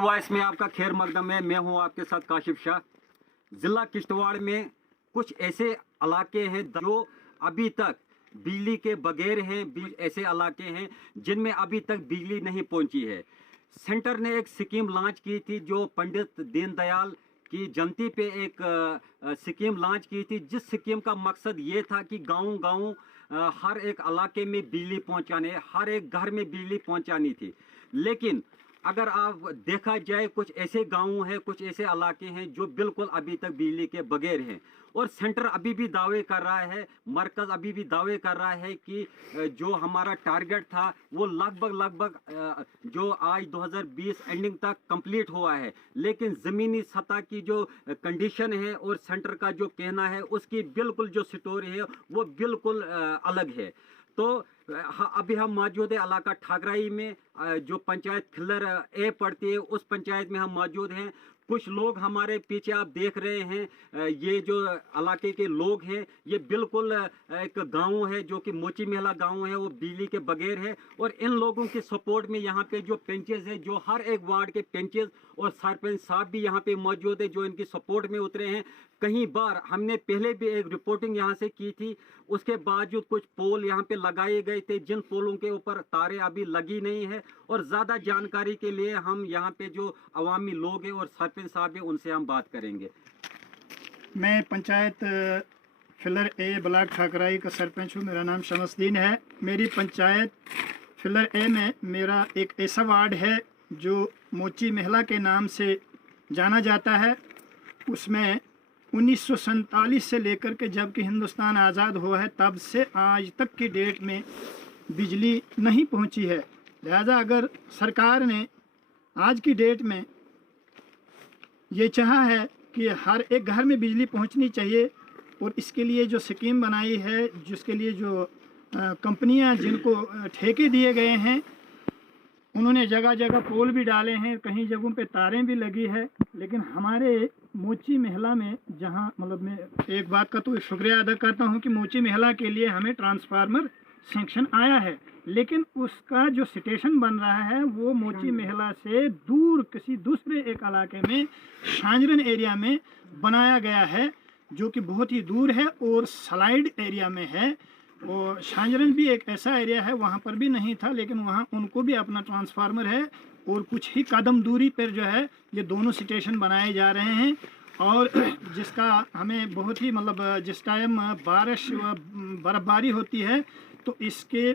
Voice में आपका खैर मकदम है। मैं हूं आपके साथ काशिफ शाह। ज़िला किश्तवाड़ में कुछ ऐसे इलाके हैं जो अभी तक बिजली के बगैर हैं, ऐसे इलाके हैं जिनमें अभी तक बिजली नहीं पहुंची है। सेंटर ने एक स्कीम लॉन्च की थी जो पंडित दीनदयाल की जयंती पे एक स्कीम लॉन्च की थी, जिस स्कीम का मकसद ये था कि गांव-गांव हर एक इलाके में बिजली पहुंचाने, हर एक घर में बिजली पहुंचानी थी। लेकिन अगर आप देखा जाए, कुछ ऐसे गांव हैं, कुछ ऐसे इलाके हैं जो बिल्कुल अभी तक बिजली के बगैर हैं। और सेंटर अभी भी दावे कर रहा है, मरकज़ अभी भी दावे कर रहा है कि जो हमारा टारगेट था वो लगभग जो आज 2020 एंडिंग तक कंप्लीट हुआ है। लेकिन ज़मीनी सतह की जो कंडीशन है और सेंटर का जो कहना है, उसकी बिल्कुल जो स्टोरी है वो बिल्कुल अलग है। तो अभी हम मौजूद है इलाका ठाकराई में, जो पंचायत खिल्लर ए पड़ती है, उस पंचायत में हम मौजूद हैं। कुछ लोग हमारे पीछे आप देख रहे हैं, ये जो इलाके के लोग हैं, ये बिल्कुल एक गांव है जो कि मोची मेला गांव है, वो बिजली के बगैर है। और इन लोगों के सपोर्ट में यहाँ पे जो पेंचेस है, जो हर एक वार्ड के पेंचेस और सरपंच साहब भी यहाँ पे मौजूद है जो इनकी सपोर्ट में उतरे हैं। कई बार हमने पहले भी एक रिपोर्टिंग यहाँ से की थी, उसके बावजूद कुछ पोल यहाँ पे लगाए गए थे जिन पोलों के ऊपर तारे अभी लगी नहीं है। और ज़्यादा जानकारी के लिए हम यहाँ पे जो अवामी लोग हैं और सरपंच साहब हैं उनसे हम बात करेंगे। मैं पंचायत फिलर ए ब्लॉक ठाकराई का सरपंच हूँ। मेरा नाम शमसदीन है। मेरी पंचायत फिलर ए में मेरा एक ऐसा वार्ड है जो मोची महला के नाम से जाना जाता है। उसमें 1947 से लेकर के जब कि हिंदुस्तान आज़ाद हुआ है तब से आज तक की डेट में बिजली नहीं पहुंची है। लिहाजा अगर सरकार ने आज की डेट में ये चाहा है कि हर एक घर में बिजली पहुंचनी चाहिए, और इसके लिए जो स्कीम बनाई है, जिसके लिए जो कंपनियां जिनको ठेके दिए गए हैं, उन्होंने जगह जगह पोल भी डाले हैं, कहीं जगहों पे तारें भी लगी है। लेकिन हमारे मोची महला में जहां मतलब मैं एक बात का तो शुक्रिया अदा करता हूं कि मोची महला के लिए हमें ट्रांसफार्मर सेंक्शन आया है, लेकिन उसका जो स्टेशन बन रहा है वो मोची महला से दूर किसी दूसरे एक इलाके में शांजरन एरिया में बनाया गया है, जो कि बहुत ही दूर है और स्लाइड एरिया में है। और शांजरन भी एक ऐसा एरिया है, वहाँ पर भी नहीं था, लेकिन वहाँ उनको भी अपना ट्रांसफार्मर है। और कुछ ही कदम दूरी पर जो है ये दोनों स्टेशन बनाए जा रहे हैं। और जिसका हमें बहुत ही मतलब जिस टाइम बारिश बर्फबारी होती है तो इसके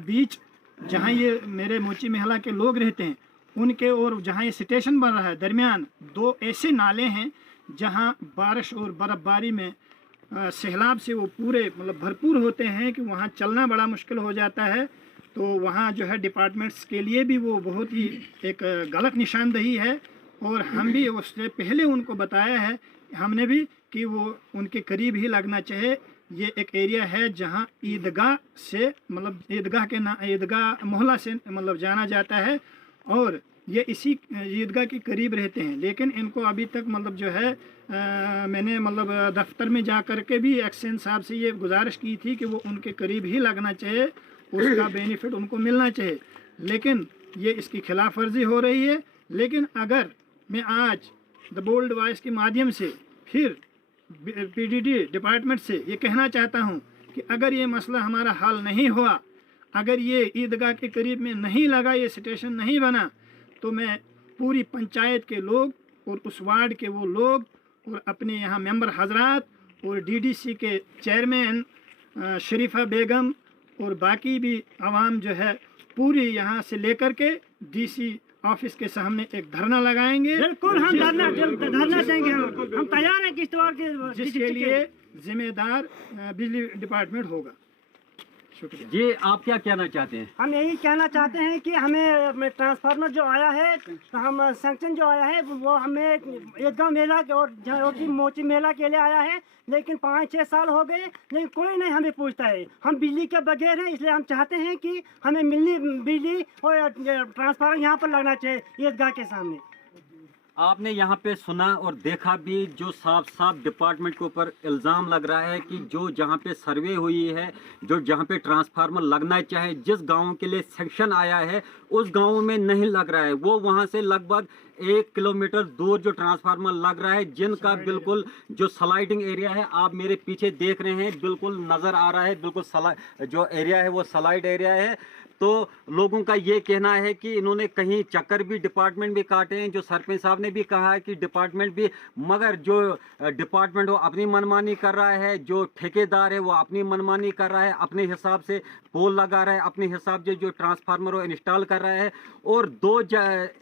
बीच जहाँ ये मेरे मोची महला के लोग रहते हैं उनके और जहाँ ये स्टेशन बन रहा है दरमियान दो ऐसे नाले हैं जहाँ बारिश और बर्फबारी में सैलाब से वो पूरे मतलब भरपूर होते हैं कि वहाँ चलना बड़ा मुश्किल हो जाता है। तो वहाँ जो है डिपार्टमेंट्स के लिए भी वो बहुत ही एक गलत निशानदेही है। और हम भी उससे पहले उनको बताया है हमने भी कि वो उनके करीब ही लगना चाहिए। ये एक एरिया है जहाँ ईदगाह से मतलब ईदगाह मोहल्ला से मतलब जाना जाता है, और ये इसी ईदगाह के करीब रहते हैं। लेकिन इनको अभी तक मतलब जो है मैंने मतलब दफ्तर में जा कर के भी एक्सचेंज साहब से ये गुजारिश की थी कि वो उनके करीब ही लगना चाहिए, उसका बेनिफिट उनको मिलना चाहिए, लेकिन ये इसकी खिलाफ वर्जी हो रही है। लेकिन अगर मैं आज द बोल्ड वॉइस के माध्यम से फिर पीडीडी डिपार्टमेंट से ये कहना चाहता हूँ कि अगर ये मसला हमारा हल नहीं हुआ, अगर ये ईदगाह के करीब में नहीं लगा, ये स्टेशन नहीं बना, तो मैं पूरी पंचायत के लोग और उस वार्ड के वो लोग और अपने यहाँ मेंबर हजरात और डीडीसी के चेयरमैन शरीफा बेगम और बाकी भी आवाम जो है पूरी यहाँ से लेकर के डीसी ऑफिस के सामने एक धरना लगाएंगे। बिल्कुल हम धरना देंगे, हम तैयार हैं किश्तवाड़ के, जिसके लिए जिम्मेदार बिजली डिपार्टमेंट होगा। शुक्रिया जी, आप क्या कहना चाहते हैं? हम यही कहना चाहते हैं कि हमें ट्रांसफार्मर जो आया है, हम सैंक्शन जो आया है वो हमें ईदगाह मेला के और मोची मेला के लिए आया है, लेकिन 5-6 साल हो गए लेकिन कोई नहीं हमें पूछता है। हम बिजली के बगैर हैं, इसलिए हम चाहते हैं कि हमें मिलनी बिजली और ट्रांसफार्मर यहाँ पर लगना चाहिए ईदगाह के सामने। आपने यहाँ पे सुना और देखा भी, जो साफ साफ डिपार्टमेंट के ऊपर इल्ज़ाम लग रहा है कि जो जहाँ पे सर्वे हुई है, जो जहाँ पे ट्रांसफार्मर लगना चाहे, जिस गांव के लिए सेक्शन आया है उस गांव में नहीं लग रहा है। वो वहाँ से लगभग 1 किलोमीटर दूर जो ट्रांसफार्मर लग रहा है, जिनका बिल्कुल जो स्लाइडिंग एरिया है, आप मेरे पीछे देख रहे हैं, बिल्कुल नज़र आ रहा है, बिल्कुल जो एरिया है वो स्लाइड एरिया है। तो लोगों का ये कहना है कि इन्होंने कहीं चक्कर भी डिपार्टमेंट भी काटे हैं, जो सरपंच साहब ने भी कहा है कि डिपार्टमेंट भी, मगर जो डिपार्टमेंट वो अपनी मनमानी कर रहा है, जो ठेकेदार है वो अपनी मनमानी कर रहा है, अपने हिसाब से पोल लगा रहा है, अपने हिसाब से जो ट्रांसफार्मर वो इंस्टॉल कर रहा है। और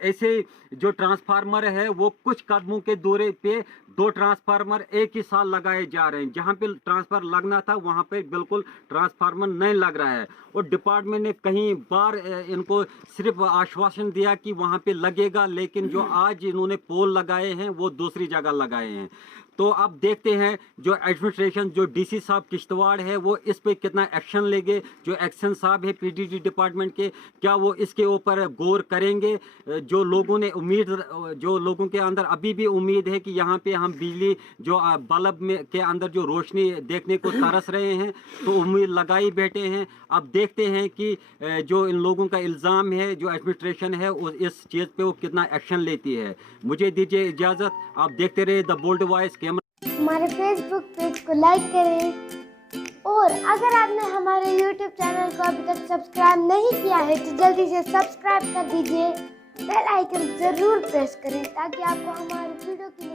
ऐसे जो ट्रांसफार्मर है वो कुछ कदमों के दूरी पे 2 ट्रांसफार्मर एक ही साल लगाए जा रहे हैं। जहाँ पे ट्रांसफार्मर लगना था वहाँ पे बिल्कुल ट्रांसफार्मर नहीं लग रहा है। और डिपार्टमेंट ने कहीं बार इनको सिर्फ आश्वासन दिया कि वहाँ पे लगेगा, लेकिन जो आज इन्होंने पोल लगाए हैं वो दूसरी जगह लगाए हैं। तो अब देखते हैं जो एडमिनिस्ट्रेशन, जो डीसी साहब किश्तवाड़ है, वो इस पे कितना एक्शन लेंगे। जो एक्शन साहब है पीडीडी डिपार्टमेंट के, क्या वो इसके ऊपर गौर करेंगे। जो लोगों ने उम्मीद, जो लोगों के अंदर अभी भी उम्मीद है कि यहाँ पे हम बिजली जो बल्ब में के अंदर जो रोशनी देखने को तरस रहे हैं, तो उम्मीद लगाई बैठे हैं। अब देखते हैं कि जो इन लोगों का इल्ज़ाम है, जो एडमिनिस्ट्रेशन है, इस चीज़ पे वो कितना एक्शन लेती है। मुझे दीजिए इजाज़त, आप देखते रहे द बोल्ड वॉइस। हमारे फेसबुक पेज को लाइक करें और अगर आपने हमारे यूट्यूब चैनल को अभी तक सब्सक्राइब नहीं किया है तो जल्दी से सब्सक्राइब कर दीजिए। बेल आइकन ज़रूर प्रेस करें ताकि आपको हमारे वीडियो की